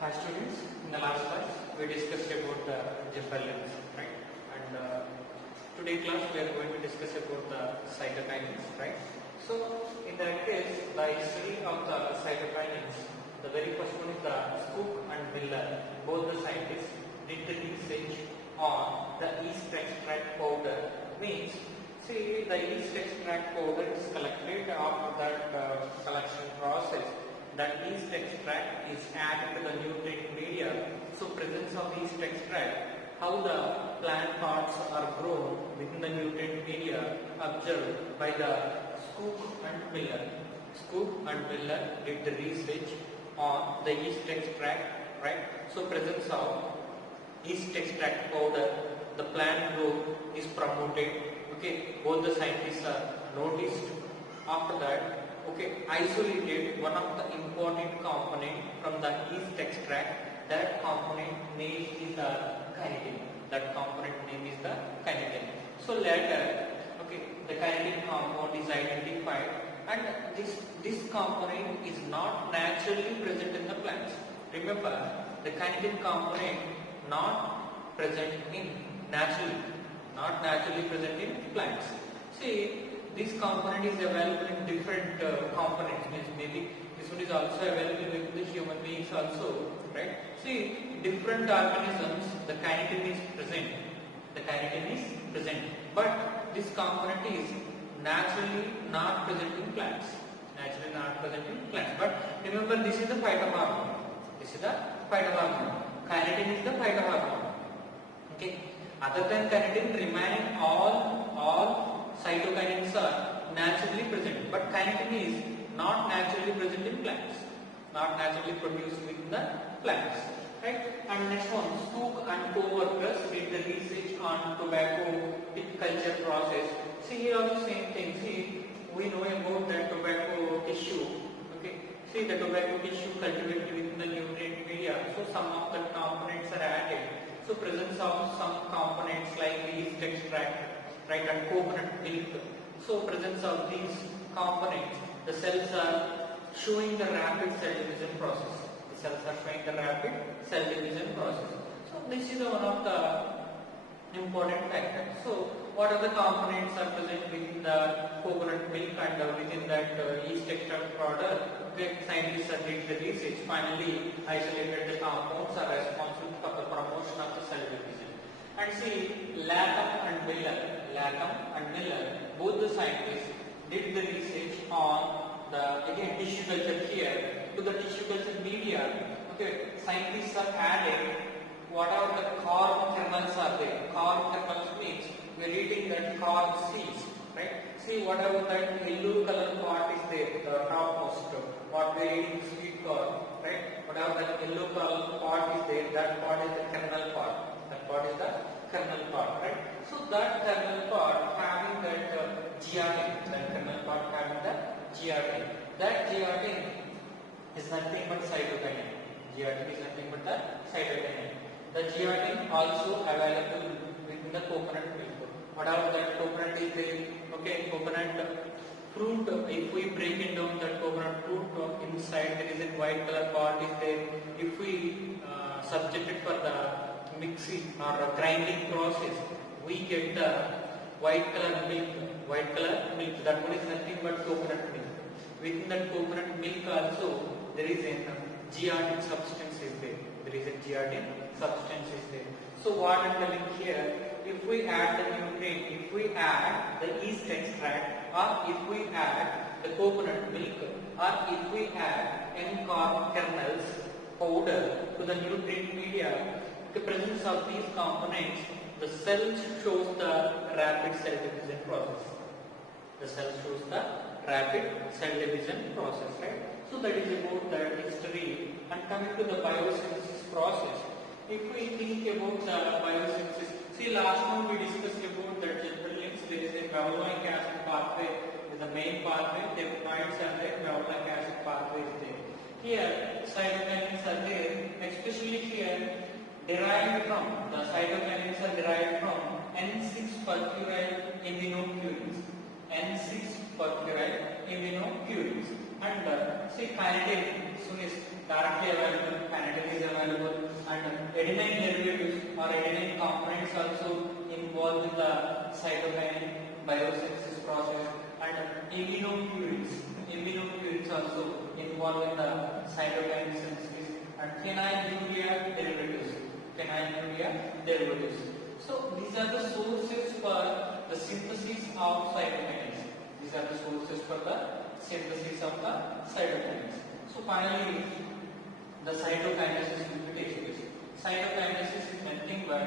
Hi students, in the last class we discussed about the gibberellins, right? And today class we are going to discuss about the cytokinins, right? So in that case, the history of the cytokinins, the very first one is the Cook and Miller, both the scientists did the research on the yeast extract powder. Means, see, the yeast extract powder is collected after that collection process. That yeast extract is added to the nutrient media. So presence of yeast extract, how the plant parts are grown within the nutrient media observed by the Cook and Miller. Cook and Miller did the research on the yeast extract, right? So presence of yeast extract powder, the plant growth is promoted. Okay, both the scientists are noticed. After that, okay, isolated one of the important component from the yeast extract. That component name is the kinetin. That component name is the kinetin. So later, okay, the kinetin compound is identified, and this component is not naturally present in the plants. Remember, the kinetin component not present in not naturally present in plants. See, this component is available in different components. Means maybe this one is also available with the human beings also, right? See, different organisms, the kinetin is present. The kinetin is present, but this component is naturally not present in plants. Naturally not present in plants. But remember, this is the phytohormone. This is the phytohormone. Kinetin is the phytohormone. Okay. Other than kinetin, remaining all cytokinins are naturally present, but kinetin is not naturally present in plants, not naturally produced within the plants, right? And next one, Cook and co-workers did the research on tobacco pit culture process. See, here also same thing. See, we know about the tobacco tissue. Okay, see, the tobacco tissue cultivated within the nutrient media. So some of the components are added. So presence of some components like yeast extract, right, and coconut milk. So presence of these components, the cells are showing the rapid cell division process. The cells are showing the rapid cell division process. So this is one of the important factors. So what are the components are present within the coconut milk and within that yeast extract product? Okay, scientists are did the research. Finally, isolated the compounds are responsible for the promotion of the cell division. And see, Latham and Miller, both the scientists did the research on the again tissue culture here. To the tissue culture media, okay, scientists have added whatever the corn kernels are there. Corn kernels means we are eating that corn seeds, right? See, whatever that yellow color part is there, the topmost, what we are eating sweet corn, right? Whatever that yellow color part is there, that part is the kernel part. That part is the kernel part, right? So that kernel part having that giartin, that kernel part having the giartin. That giartin is nothing but cytokinin. Giartin is nothing but the cytokinin. The giartin also available within the coconut milk. Whatever that coconut is there, okay, coconut fruit, if we break it down, that coconut fruit inside there is a white color part is there. If we subject it for the mixing or grinding process, we get the white color milk. White color milk, that one is nothing but coconut milk. Within that coconut milk also there is a giartin substance is there. There is a giartin substance is there. So what I am telling here, if we add the nutrient, if we add the yeast extract, or if we add the coconut milk, or if we add any corn kernels powder to the nutrient media, the presence of these components, the cell shows the rapid cell division process. The cell shows the rapid cell division process, right? So that is about the history. And coming to the biosynthesis process, if we think about the biosynthesis, see, last time we discussed about the gibberellins. There is a mavolic acid pathway, is the main pathway. Terpenoids are there, mavolic acid pathway is there. Here, cytokinins are there, especially here, derived from, the cytokinins are derived from N6-perfuryl aminopurines. N6-perfuryl aminopurines. And see, kinetin, soon is directly available, kinetin is available. Aminopurines also involved in the cytokine synthesis, and phenylurea derivatives. So these are the sources for the synthesis of cytokines. These are the sources for the synthesis of the cytokines. So finally, the cytokinesis will be taking place. Cytokinesis is nothing but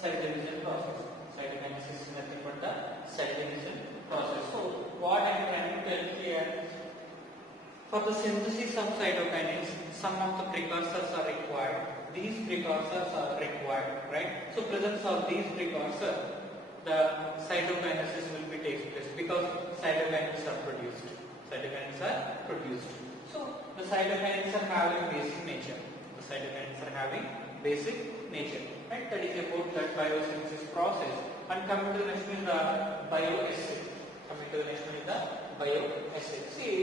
cell division process. Cytokinesis is nothing but the cell division process. So what I am trying to tell here, for the synthesis of cytokinins, some of the precursors are required. These precursors are required, right? So presence of these precursors, the cytokinesis will be taking place because cytokinins are produced. So the cytokinins are having basic nature. Right? That is about that biosynthesis process. And coming to the next one is the bioassay. See,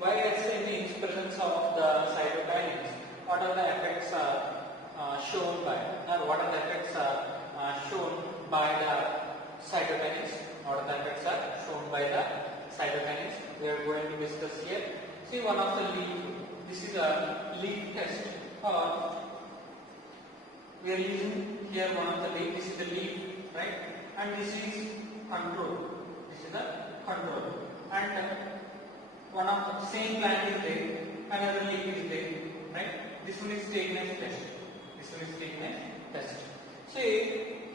bioassay means presence of the cytokinins. What are the effects shown by the cytokinins? We are going to discuss here. See, one of the leaf. This is a leaf test. We are using here one of the leaf. This is the leaf, right? And this is control. And one of the same plant is there, another leaf is there, right? This one is taken as test. See,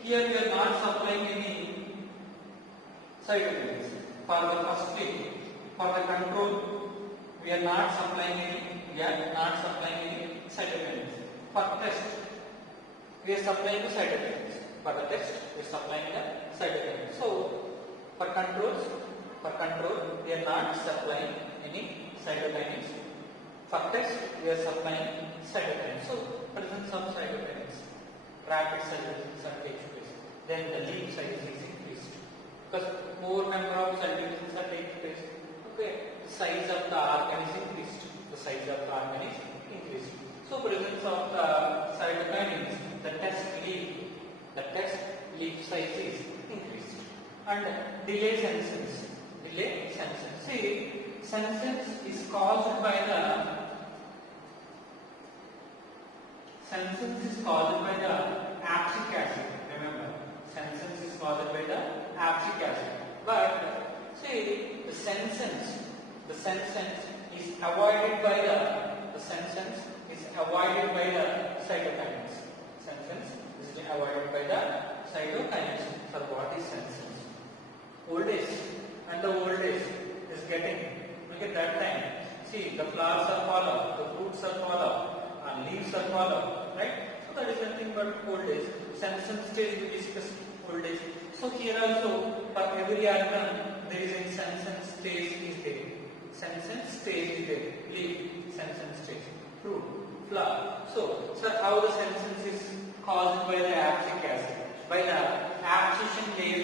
here we are not supplying any cytokines. For the first leaf, for the control, we are not supplying any cytokines. For test, we are supplying the cytokines. So, for control, we are not supplying any cytokines. For test, we are supplying cytokines. So, presence of cytokines, rapid cell division takes place. Then the leaf size is increased because more number of cell divisions are taking place. Okay, the size of the organ is increased. So, presence of the cytokinins, the test leaf size is increased. And delay senescence. See, senescence is caused by the abscisic acid. Remember, senescence is caused by the abscisic acid. But see, the senescence is avoided by the cytokinins. For what is senescence? Old age, and the old age is getting. Look at that time. See, the flowers are fall off, the fruits are fall off, and leaves are fall off, right? So that is nothing but old age. Senescence stage we discuss old age. So here also, for every organ, there is a senescence stage is there. Leaf, senescence stage, fruit, flower. So, sir, how the senescence is caused by the abscisic acid? By the abscission layer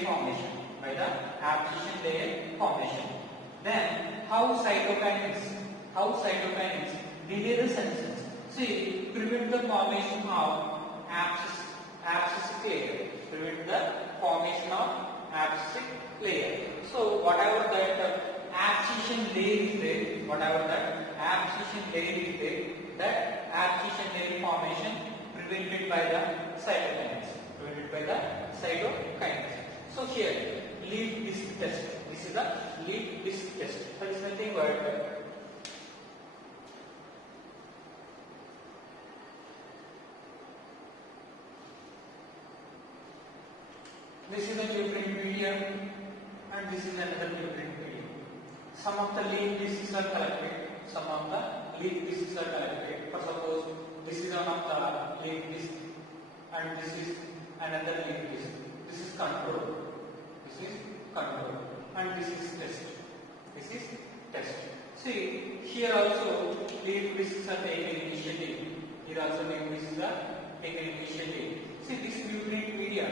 formation. Then, how cytokinins delay the senescence? See, prevent the formation of abscisic layer. So, whatever that abscission layer is there, that abscission layer formation prevented by the cytokinins. So here, leaf disc test. This is the leaf disc test. That is nothing but this is a blueprint medium, and this is another blueprint medium. Some of the leaf discs are collected. For suppose this is one of the leaf disc, and this is another leaf disc. This is control, and this is test. See, here also leaf discs are taken initially. Here also leaf discs are taken initially. See, this nutrient media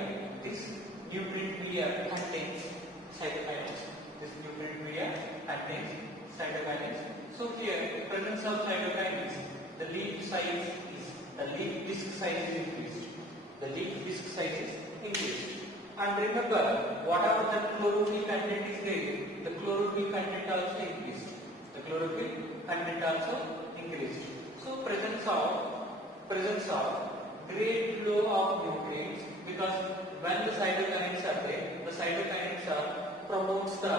contains cytokinins. So here, presence of cytokinins, the leaf disc size is increased. And remember, whatever the chlorophyll content is there, the chlorophyll content also The chlorophyll content also increased. So presence of great flow of nutrients, because when the cytokinins are there, the cytokinins promotes the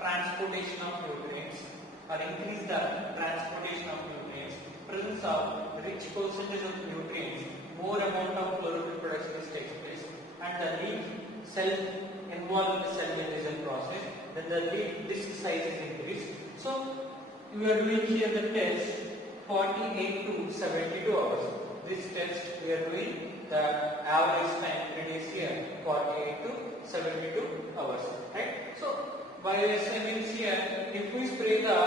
transportation of nutrients or increase the transportation of nutrients. Presence of rich percentage of nutrients, more amount of chlorophyll production takes place, and the leaf cell involved in the cell division process, then the leaf disc size is increased. So we are doing here the test 48 to 72 hours. This test we are doing the average time period is here 48 to 72 hours, right? So by SA means here, if we spray the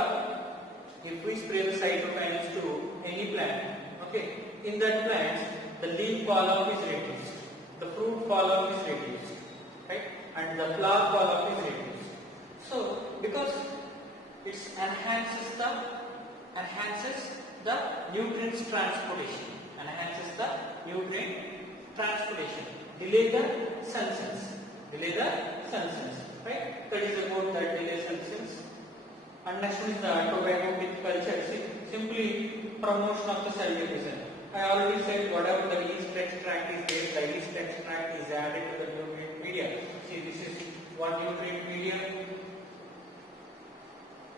cytokinins to any plant, okay, in that plant the leaf fall off is reduced, the fruit fall off is reduced, right, and the flower fall off is reduced. So because it enhances the nutrients transportation, delay the senescence, right? That is about that delay senescence. And next one is the tobacco pith culture. Simply promotion of the cell division. I already said whatever the yeast extract is there, the yeast extract is added to the nutrient media. See, this is one nutrient medium.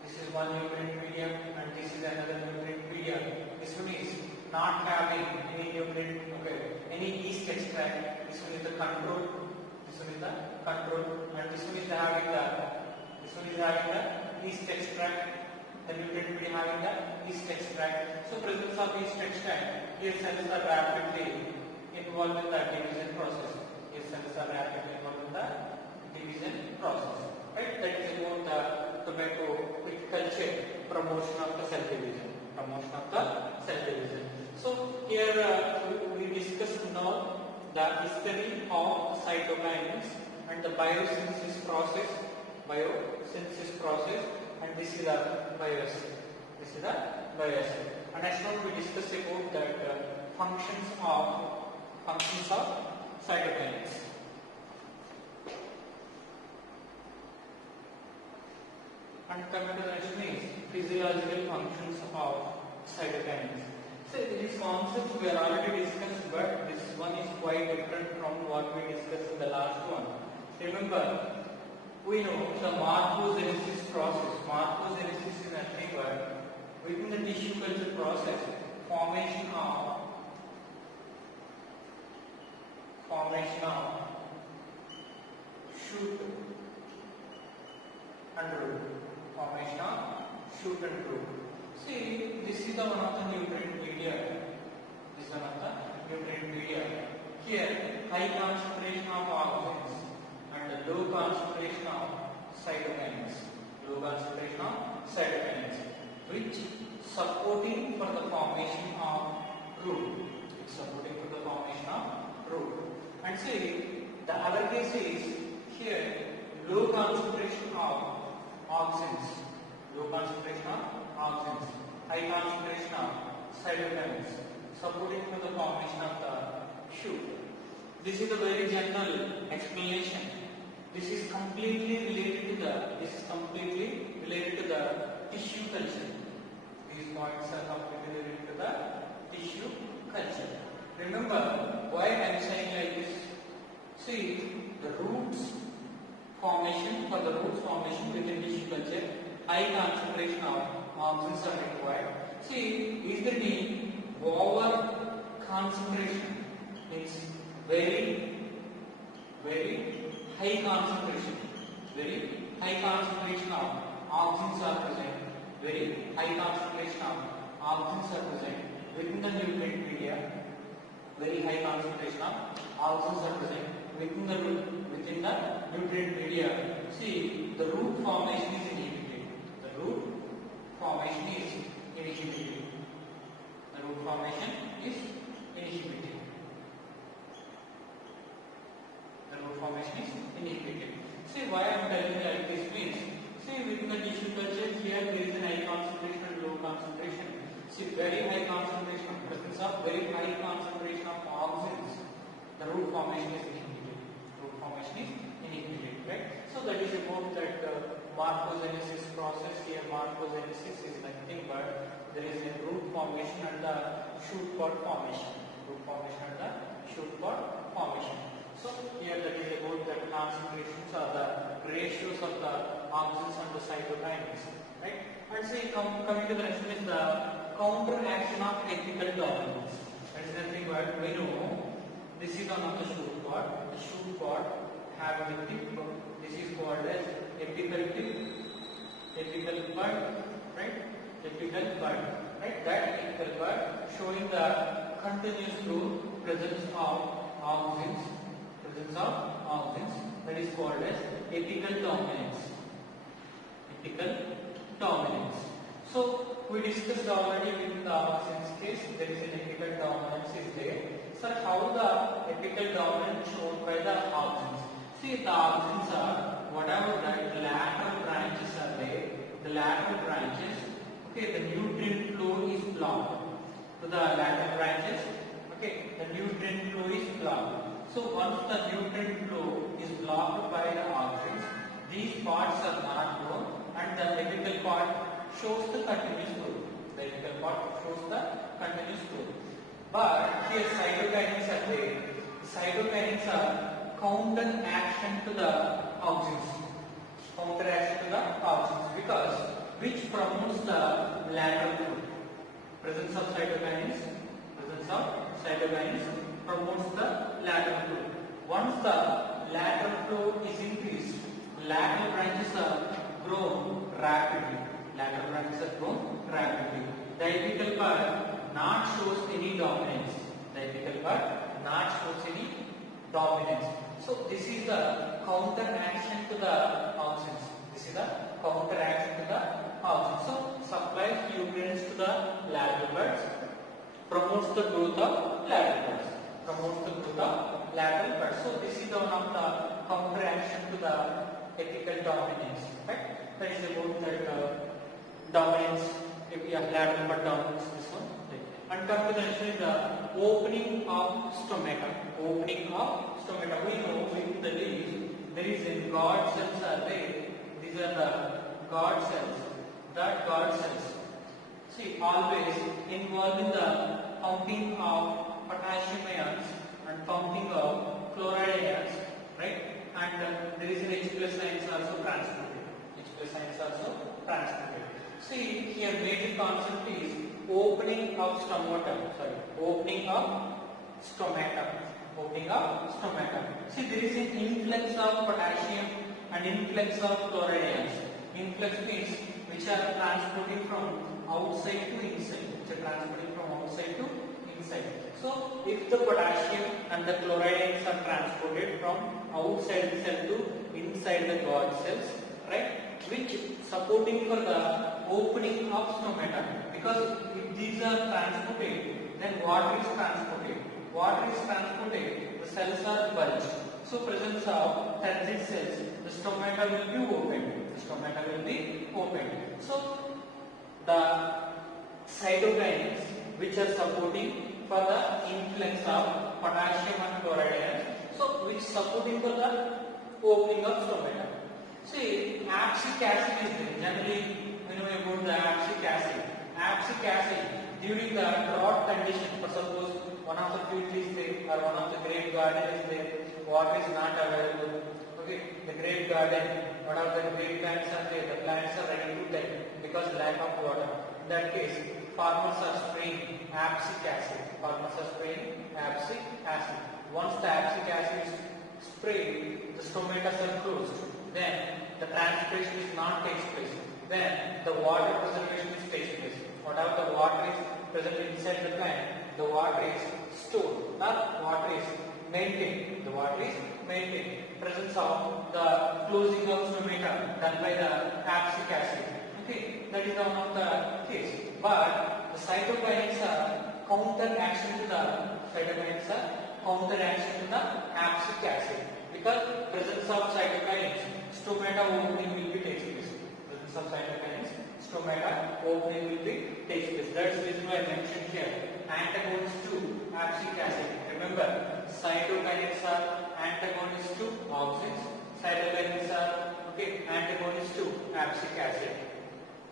This is one nutrient medium, and this is another nutrient medium. This one is not having any nutrient, okay, any yeast extract. This one is the control. This one is the control, and this one is having the yeast extract. The nutrient media having the yeast extract. So presence of yeast extract. Here cells are rapidly involved in the division process. Right? That is about the tobacco pith culture, promotion of the cell division. So here we discussed now the history of cytokinins and the biosynthesis process, and this is the bioacid. And next one we discuss about that functions of cytokinins. And coming to the next one is physiological functions of cytokinins. So these concepts we are already discussed, but this one is quite different from what we discussed in the last one. Remember, we know the morphogenesis process. Morphogenesis is nothing but within the tissue culture process, formation of shoot and root. See, this is the one of the nutrient media. Here, high concentration of oxygens and low concentration of cytokinins. Which supporting for the formation of root. And see, the other case is here low concentration of oxygens, high concentration of cytokinins, supporting for the formation of the shoot. This is a very general explanation. This is completely related to the tissue culture. These points are completely related to the tissue culture. Remember why I am saying like this. See, the roots formation within tissue culture, high concentration of oxygens are required. See, is there any over concentration? Means very high concentration of oxygens are present. Within the nutrient media. Very high concentration of oxygens are present within the nutrient media. See, the root formation is inhibited. The root formation is inhibited. See, why I am telling you like this means, see, within the tissue culture here there is a high concentration and low concentration. See, very high concentration, presence of very high concentration of oxygens, the root formation is inhibited. Right? So that is about that morphogenesis process. Here morphogenesis is nothing but there is a root formation and the shoot pod formation. Root formation and the shoot pod formation. So here that is about the concentrations or the ratios of the oxygens and the cytokinins, right? And see, coming to the next one is the counteraction of apical dominance. That is nothing but we know this is one of the shoot pod. The shoot pod having a tip. This is called as apical tip, apical bud, right? Apical bud, right? That apical bud showing the continuous growth, presence of oxygens, that is called as apical dominance. Apical dominance. So we discussed already with the oxygens case, there is an apical dominance is there. So how the apical dominance shown by the oxygens? See, the oxygens are whatever the lateral branches are there, the lateral branches, okay, the nutrient flow is blocked to the lateral branches, okay, the nutrient flow is blocked. So once the nutrient flow is blocked by the oxygens, these parts are not grown and the apical part shows the continuous growth. The apical part shows the continuous growth. But here cytokinins are there. The cytokinins are counteraction to the oxygens. Counteraction to the oxygens because which promotes the lateral flow. Presence of cytokinins promotes the lateral flow. Once the lateral flow is increased, lateral branches are grown rapidly. Lateral branches are grown rapidly. The apical part not shows any dominance. The apical part not shows any dominance. So this is the counteraction to the oxygens. This is the counteraction to the oxygens. So supplies nutrients to the lateral buds, promotes the growth of lateral buds. So this is one of the counteraction to the apical dominance. Right? That is about that dominance. If you have lateral bud dominance, this one. And come to the next one is the opening of stomata. Opening of stomata. We know in the leaves there is a guard cells are there. These are the guard cells. That guard cells, see, always involved in the pumping of potassium ions and pumping of chloride ions, right? And there is an H plus ions also transported. H plus ions also transported. See, here major concept is opening of stomata. Opening of stomata. See, there is an influx of potassium and influx of chloride ions. Influx means which are transporting from outside to inside. So, if the potassium and the chloride ions are transported from outside cell to inside the guard cells, right? Which supporting for the opening of stomata. Because if these are transported, then water is transported. The cells are bulged. So, presence of transit cells, the stomata will be opened. So, the cytokinins which are supporting for the influx of potassium and chloride ions, so which supporting for the opening of stomata. See, abscisic acid is there. Generally, we know about the abscisic acid. Abscisic acid during the drought condition, for suppose one of the field is there or one of the grape garden is there, water is not available. Okay, the grape garden, one of the grape plants are there, the plants are ready to die because lack of water. In that case, farmers are spraying abscisic acid. Once the abscisic acid is sprayed, the stomata are closed. Then the transpiration is not takes place. Then the water preservation is takes place. Whatever the water is present inside the plant, the water is stored. Not water is maintained. Presence of the closing of stomata done by the abscisic acid. Okay, that is one of the case. But the cytokinins are counteraction to the abscisic acid. Because presence of cytokinins, stomata opening will be takes place. That's the reason why I mentioned here. Antagonists to abscisic acid. Remember, cytokinins are antagonists to oxygens. Cytokinins are Okay, antagonist to abscisic acid.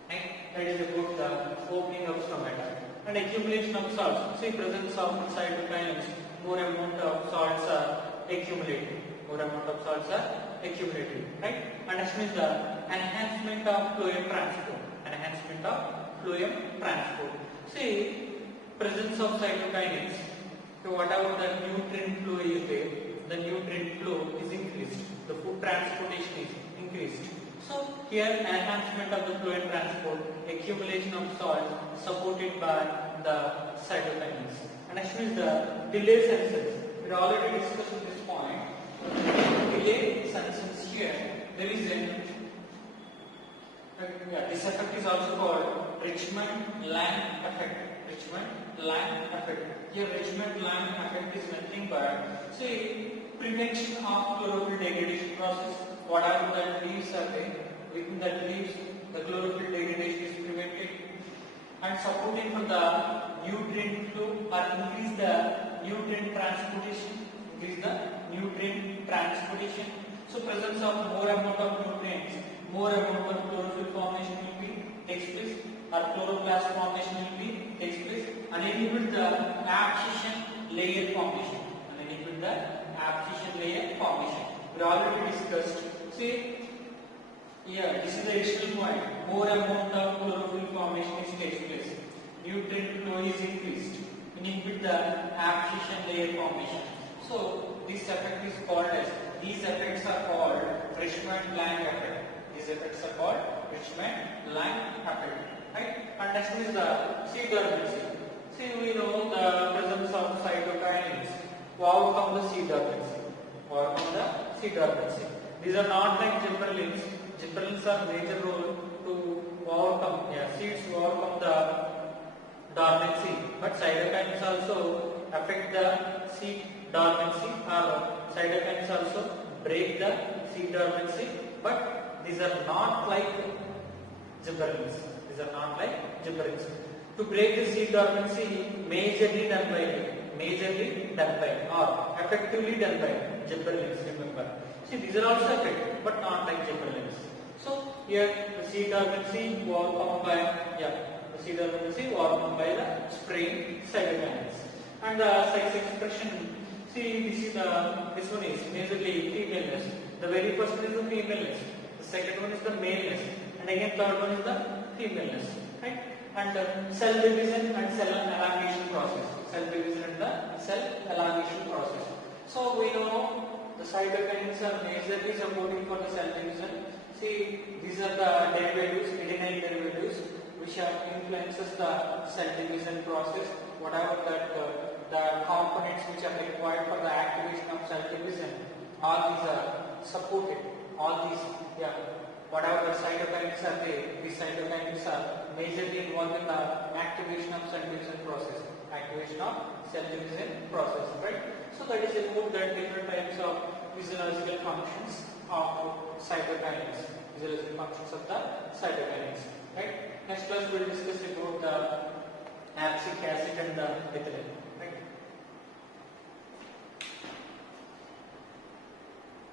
Right? That is about the opening of stomata. And accumulation of salts. See, presence of cytokinins, more amount of salts are accumulated. More amount of salts are accumulated. Right? And next is the enhancement of phloem transport. Enhancement of phloem transport. See, presence of cytokinins. So whatever the nutrient flow is there, the nutrient flow is increased. The food transportation is increased. So here enhancement of the phloem transport, accumulation of salt supported by the cytokinins. And next is the delay senescence. We already discussed this point. Delay senescence here, there is this effect is also called Richmond-Lang effect. Richmond-Lang effect. Here Richmond-Lang effect is nothing but, say, prevention of chlorophyll degradation process. Whatever that leaves are there, within that leaves, the chlorophyll degradation is prevented, and supporting for the nutrient flow or increase the nutrient transportation. So presence of more amount of nutrients, more amount of chlorophyll formation will be takes place, or chloroplast formation will be takes place, and enable the abscission layer formation. We already discussed. See, here this is the additional point. More amount of chlorophyll formation is takes place. Nutrient flow is increased. Enable the abscission layer formation. So this effect is called as, these effects are called Richmond-Lang effect. Right? And next is the C dormancy. See, we know the presence of cytokinins to overcome the C dormancy. These are not like gibberellins. Gibberellins are major role to overcome, seeds to overcome the dormancy. But cytokinins also affect the seed dormancy, or cytokinins also break the seed dormancy. But these are not like gibberellins. To break the seed dormancy, majorly done by or effectively done by gibberellins. Remember, see, these are also effective, but not like gibberellins. So here the seed dormancy overcome by the spraying cytokinins. And the sex expression. See, this one is majorly femaleness. The very first one is the femaleness. The second one is the maleness, and again third one is the femaleness. Right? And cell division and cell elongation process. So we know the cytokinins are majorly supporting for the cell division. See, these are the derivatives, adenine derivatives, which influences the cell division process. Whatever that the components which are required for the activation of cell division, all these are supported. Whatever the cytokinins are there, these cytokinins are majorly involved in the activation of cell division process. Right? So that is about the different types of physiological functions of cytokinins. Right? Next class we will discuss about the abscisic acid and the methylene.